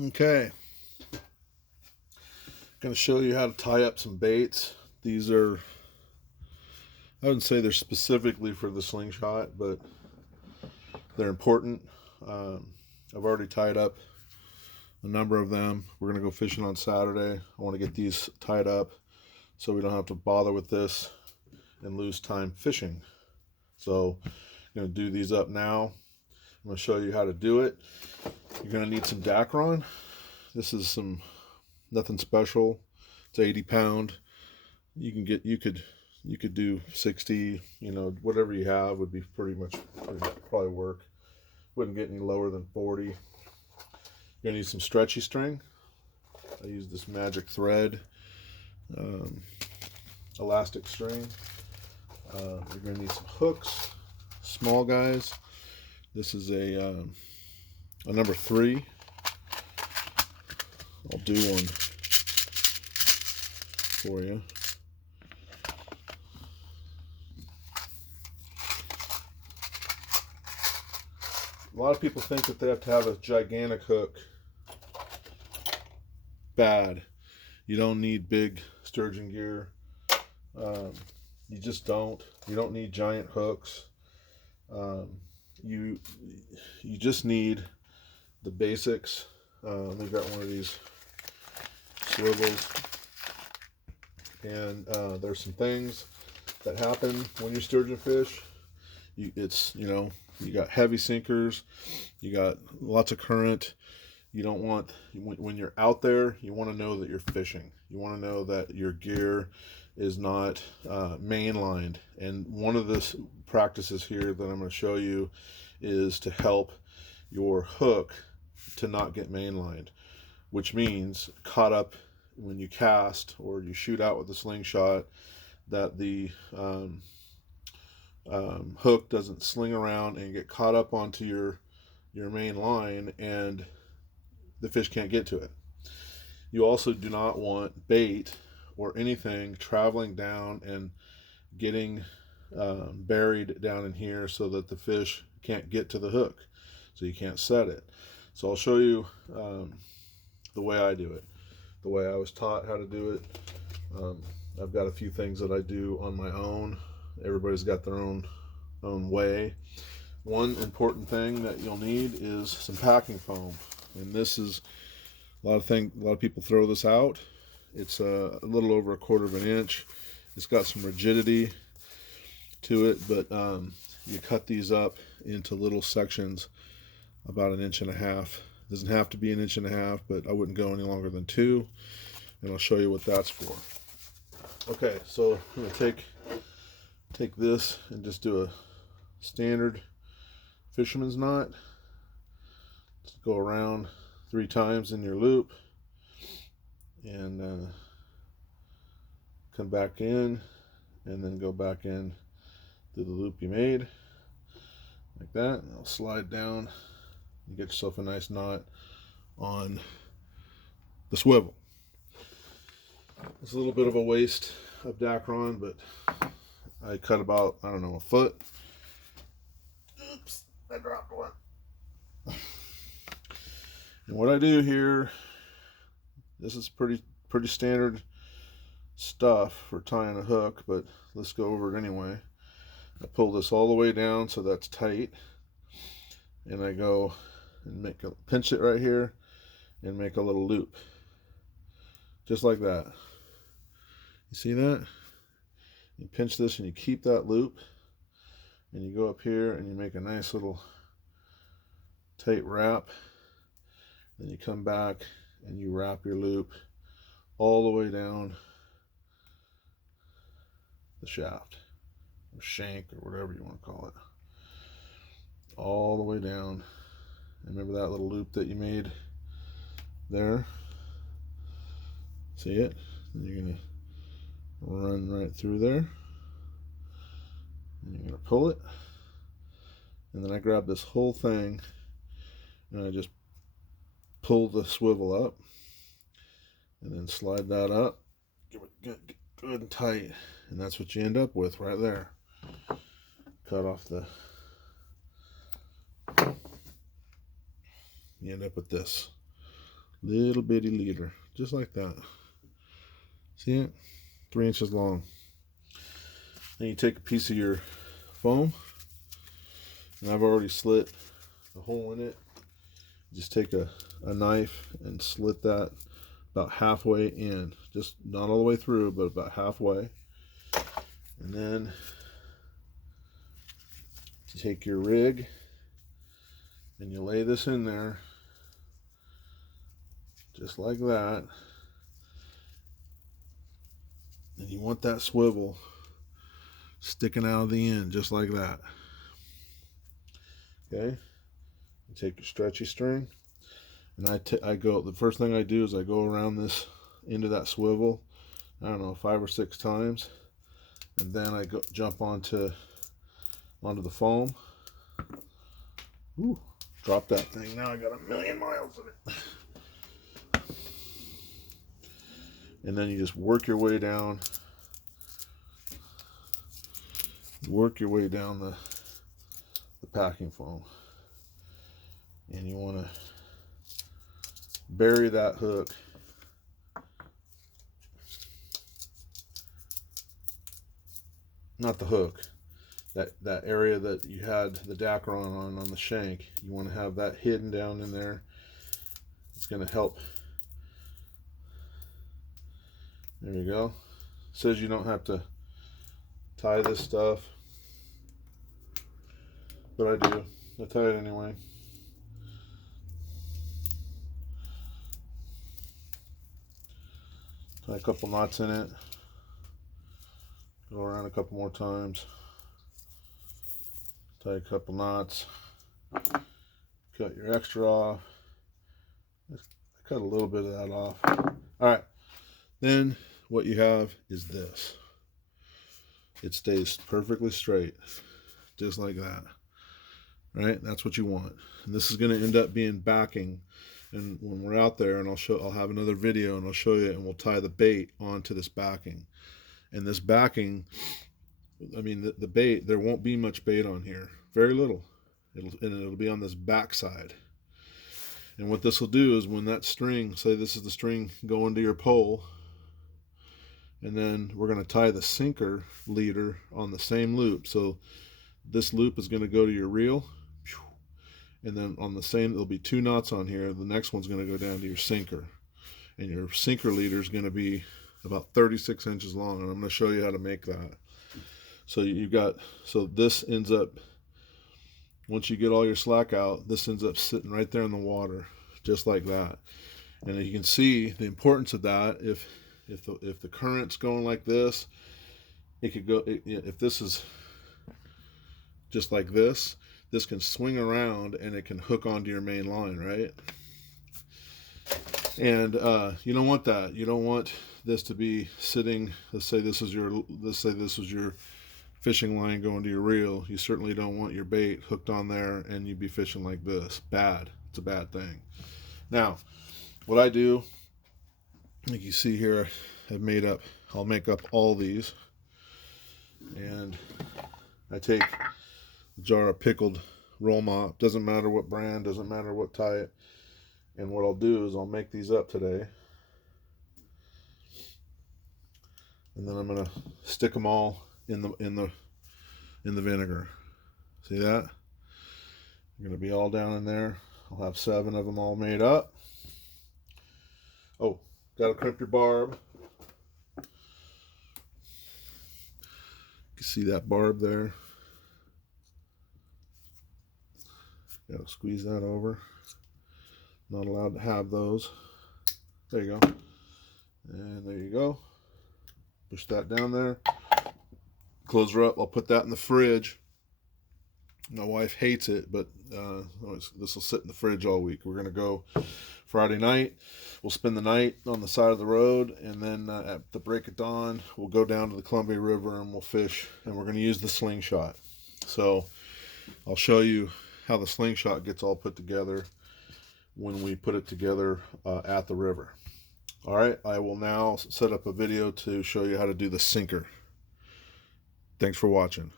Okay, going to show you how to tie up some baits. These are, I wouldn't say they're specifically for the slingshot, but they're important. I've already tied up a number of them. We're going to go fishing on Saturday. I want to get these tied up so we don't have to bother with this and lose time fishing. So I'm going to do these up now. I'm going to show you how to do it. You're going to need some Dacron. This is nothing special. It's 80 pound. You could do 60, whatever you have would be pretty much probably work. Wouldn't get any lower than 40. You're gonna need some stretchy string. I use this magic thread elastic string. You're gonna need some hooks, small guys. This is a number 3. I'll do one for you. A lot of people think that they have to have a gigantic hook. Bad. You don't need big sturgeon gear. You just don't. You don't need giant hooks. You just need the basics. We've got one of these swivels, and there's some things that happen when you sturgeon fish. You got heavy sinkers, you got lots of current. You don't want, when you're out there, you want to know that you're fishing. You want to know that your gear is not mainlined. And one of the practices here that I'm going to show you is to help your hook to not get mainlined, which means caught up when you cast or you shoot out with a slingshot, that the hook doesn't sling around and get caught up onto your main line and the fish can't get to it. You also do not want bait or anything traveling down and getting buried down in here so that the fish can't get to the hook, so you can't set it. So I'll show you the way I do it, the way I was taught how to do it. I've got a few things that I do on my own. Everybody's got their own way. One important thing that you'll need is some packing foam, and this is a lot of people throw this out. It's a little over 1/4 of an inch. It's got some rigidity to it, but you cut these up into little sections about 1.5 inches. It doesn't have to be 1.5 inches, but I wouldn't go any longer than 2, and I'll show you what that's for. Okay, so I'm going to take this and just do a standard fisherman's knot. Just go around 3 times in your loop and come back in, and then go back in through the loop you made like that, and I'll slide down. You get yourself a nice knot on the swivel. It's a little bit of a waste of Dacron, but I cut about, I don't know, 1 foot. Oops, I dropped one. And what I do here, this is pretty standard stuff for tying a hook, but let's go over it anyway. I pull this all the way down so that's tight, and I go and pinch it right here and make a little loop, just like that. You see that? You pinch this and you keep that loop, and you go up here and you make a nice little tight wrap. Then you come back and you wrap your loop all the way down the shaft or shank or whatever you want to call it, all the way down. And remember that little loop that you made there? See it? And you're going to run right through there, and you're going to pull it, and then I grab this whole thing and I just pull the swivel up and then slide that up, give it good and tight, and that's what you end up with right there. Cut off you end up with this. Little bitty leader, just like that. See it? 3 inches long. Then you take a piece of your foam, and I've already slit a hole in it. Just take a knife and slit that about halfway in. Just not all the way through, but about halfway. And then you take your rig and you lay this in there just like that. And you want that swivel sticking out of the end just like that. Okay, you take your stretchy string, and I go, the first thing I do is I go around this into that swivel, I don't know, 5 or 6 times, and then I jump onto the foam. Ooh, drop that thing. Now I got 1,000,000 miles of it. And then you just work your way down. Work your way down the packing foam. And you want to bury that hook not the hook, that area that you had the Dacron on the shank. You want to have that hidden down in there. It's going to help. There you go. It says you don't have to tie this stuff, but I do. I tie it anyway. Tie a couple knots in it. Go around a couple more times. Tie a couple knots. Cut your extra off. I cut a little bit of that off. All right. Then what you have is this. It stays perfectly straight, just like that. Right? That's what you want. And this is going to end up being backing. And when we're out there, and I'll have another video and I'll show you, and we'll tie the bait onto this backing. And this backing, I mean, the bait, there won't be much bait on here. Very little. It'll be on this back side. And what this will do is when that string, say this is the string going to your pole, and then we're going to tie the sinker leader on the same loop. So this loop is going to go to your reel, and then on the same, there'll be 2 knots on here. The next one's going to go down to your sinker, and your sinker leader is going to be about 36 inches long, and I'm going to show you how to make that. So so this ends up, once you get all your slack out, this ends up sitting right there in the water, just like that. And you can see the importance of that. If the current's going like this, it could go. If this is just like this can swing around and it can hook onto your main line, right? And you don't want that. You don't want this to be sitting. Let's say this was your fishing line going to your reel. You certainly don't want your bait hooked on there and you'd be fishing like this. Bad. It's a bad thing. Now, what I do, like you see here, I'll make up all these, and I take a jar of pickled roll mop. Doesn't matter what brand, doesn't matter what type. And what I'll do is I'll make these up today, and then I'm gonna stick them all in the vinegar. See that? They're gonna be all down in there. I'll have 7 of them all made up. Oh, gotta crimp your barb. You can see that barb there. Gotta squeeze that over. Not allowed to have those. There you go. And there you go. Push that down there. Close her up. I'll put that in the fridge. My wife hates it, but this will sit in the fridge all week. We're going to go Friday night. We'll spend the night on the side of the road, and then at the break of dawn, we'll go down to the Columbia River and we'll fish, and we're going to use the Slingshot. So I'll show you how the Slingshot gets all put together when we put it together at the river. All right, I will now set up a video to show you how to do the sinker. Thanks for watching.